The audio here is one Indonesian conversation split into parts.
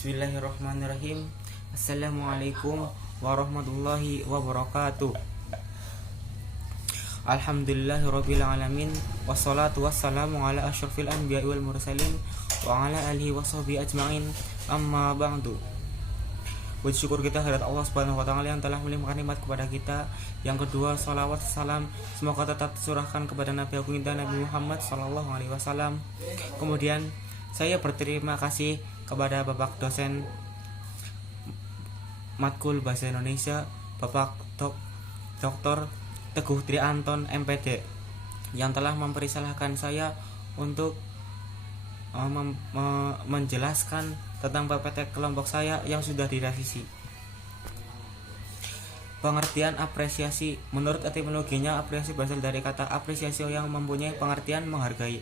Bismillahirrahmanirrahim. Assalamualaikum warahmatullahi wabarakatuh. Alhamdulillahirabbil alamin wassalatu wassalamu ala asyrafil anbiya'i wal mursalin wa ala alihi washabihi ajmain. Amma ba'du. Bersyukur kita kehadirat Allah Subhanahu wa taala yang telah melimpahkan nikmat kepada kita. Yang kedua, salawat salam semoga tetap tercurahkan kepada Nabi Agung kita Nabi Muhammad sallallahu alaihi wasallam. Kemudian saya berterima kasih kepada Bapak dosen Matkul Bahasa Indonesia, Bapak Dr. Teguh Trianton MPD, yang telah mempersilahkan saya untuk menjelaskan tentang PPT kelompok saya yang sudah direvisi. Pengertian apresiasi. Menurut etimologinya, apresiasi berasal dari kata apresiasi yang mempunyai pengertian menghargai.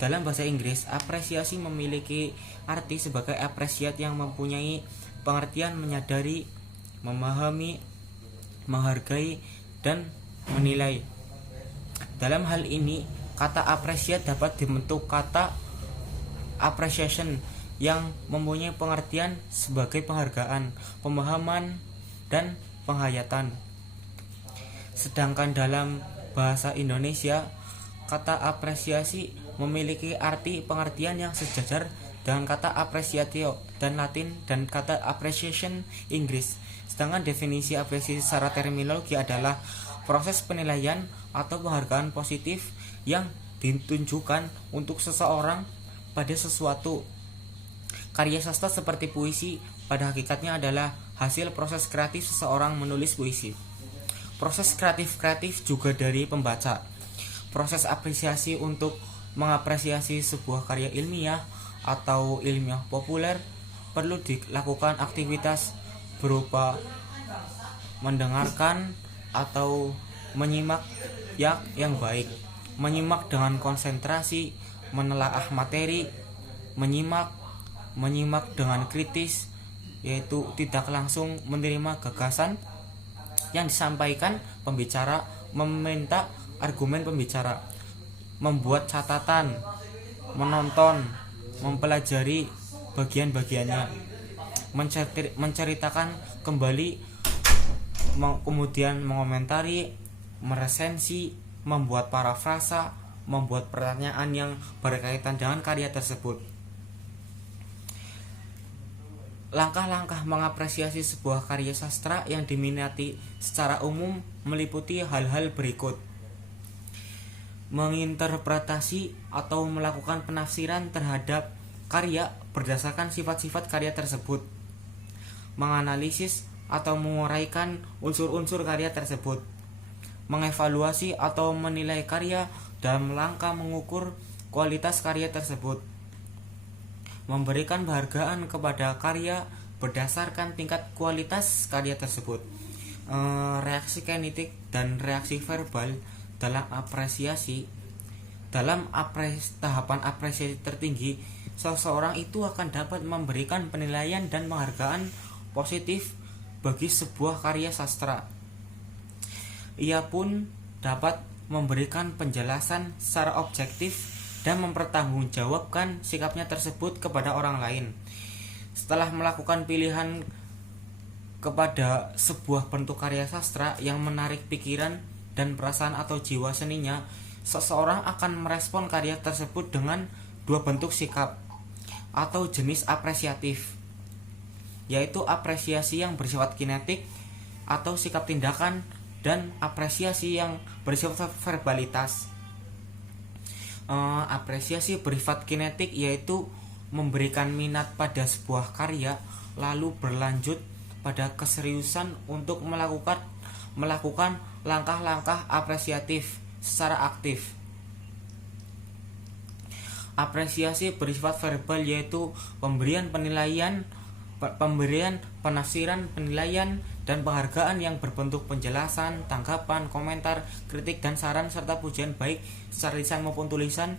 Dalam bahasa Inggris, apresiasi memiliki arti sebagai appreciate yang mempunyai pengertian menyadari, memahami, menghargai, dan menilai. Dalam hal ini, kata appreciate dapat dibentuk kata appreciation yang mempunyai pengertian sebagai penghargaan, pemahaman, dan penghayatan. Sedangkan dalam bahasa Indonesia, kata apresiasi memiliki arti pengertian yang sejajar dengan kata appreciatio dan Latin dan kata appreciation Inggris. Sedangkan definisi apresiasi secara terminologi adalah proses penilaian atau penghargaan positif yang ditunjukkan untuk seseorang pada sesuatu. Karya sastra seperti puisi pada hakikatnya adalah hasil proses kreatif seseorang menulis puisi. Proses kreatif juga dari pembaca. Proses apresiasi untuk mengapresiasi sebuah karya ilmiah atau ilmiah populer perlu dilakukan aktivitas berupa mendengarkan atau menyimak yang baik, menyimak dengan konsentrasi, menelaah materi, menyimak dengan kritis, yaitu tidak langsung menerima gagasan yang disampaikan pembicara, meminta argumen pembicara, membuat catatan, menonton, mempelajari bagian-bagiannya, menceritakan kembali, kemudian mengomentari, meresensi, membuat parafrasa, membuat pertanyaan yang berkaitan dengan karya tersebut. Langkah-langkah mengapresiasi sebuah karya sastra yang diminati secara umum meliputi hal-hal berikut: menginterpretasi atau melakukan penafsiran terhadap karya berdasarkan sifat-sifat karya tersebut, menganalisis atau menguraikan unsur-unsur karya tersebut, mengevaluasi atau menilai karya dalam rangka mengukur kualitas karya tersebut, memberikan penghargaan kepada karya berdasarkan tingkat kualitas karya tersebut. Reaksi kinetik dan reaksi verbal dalam apresiasi. Dalam tahapan apresiasi tertinggi, seseorang itu akan dapat memberikan penilaian dan penghargaan positif bagi sebuah karya sastra. Ia pun dapat memberikan penjelasan secara objektif dan mempertanggungjawabkan sikapnya tersebut kepada orang lain. Setelah melakukan pilihan kepada sebuah bentuk karya sastra yang menarik pikiran dan perasaan atau jiwa seninya, seseorang akan merespon karya tersebut dengan dua bentuk sikap atau jenis apresiatif, yaitu apresiasi yang bersifat kinetik atau sikap tindakan dan apresiasi yang bersifat verbalitas. Apresiasi bersifat kinetik yaitu memberikan minat pada sebuah karya lalu berlanjut pada keseriusan untuk melakukan langkah-langkah apresiatif secara aktif. Apresiasi bersifat verbal yaitu pemberian penafsiran, penilaian, dan penghargaan yang berbentuk penjelasan, tanggapan, komentar, kritik, dan saran serta pujian baik secara lisan maupun tulisan.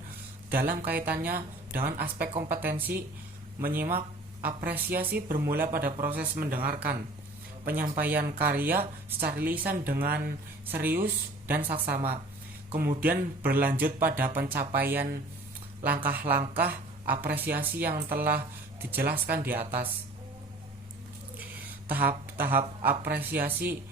Dalam kaitannya dengan aspek kompetensi menyimak, apresiasi bermula pada proses mendengarkan, penyampaian karya secara lisan dengan serius dan saksama, kemudian berlanjut pada pencapaian langkah-langkah apresiasi yang telah dijelaskan di atas. Tahap apresiasi,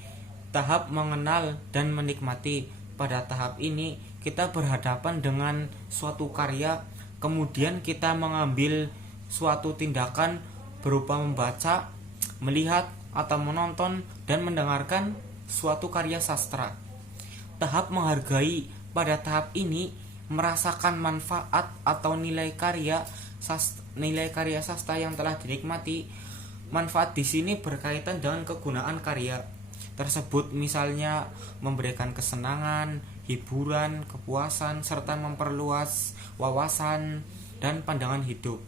tahap mengenal dan menikmati. Pada tahap ini kita berhadapan dengan suatu karya, kemudian kita mengambil suatu tindakan berupa membaca, melihat atau menonton dan mendengarkan suatu karya sastra. Tahap menghargai, pada tahap ini merasakan manfaat atau nilai karya sastra yang telah dinikmati. Manfaat di sini berkaitan dengan kegunaan karya tersebut, misalnya memberikan kesenangan, hiburan, kepuasan, serta memperluas wawasan dan pandangan hidup.